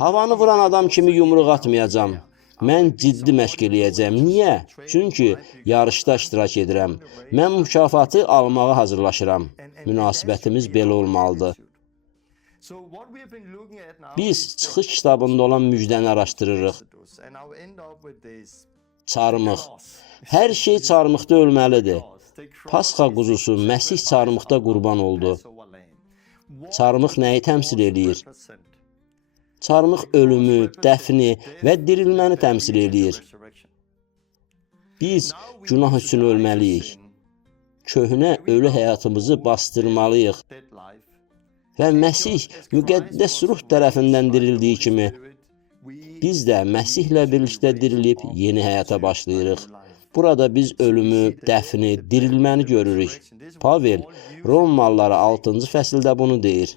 Havanı vuran adam kimi yumruq atmayacam. Mən ciddi məşq eləyəcəm. Niyə? Çünki yarışda iştirak edirəm. Mən mükafatı almağa hazırlaşıram. Münasibətimiz belə olmalıdır. Biz çıxış kitabında olan müjdəni araşdırırıq. Çarmıq. Hər şey çarmıqda ölməlidir. Pasxa quzusu Məsih çarmıqda qurban oldu. Çarmıq nəyi təmsil edir? Çarmıq ölümü, dəfni və dirilməni təmsil edir. Biz günah üçün ölməliyik. Köhnə ölü həyatımızı bastırmalıyıq. Və Məsih müqəddəs ruh tərəfindən dirildiyi kimi, biz də Məsihlə birlikdə dirilib yeni həyata başlayırıq. Burada biz ölümü, dəfni, dirilməni görürük. Pavel Romalılara 6-cı fəsildə bunu deyir.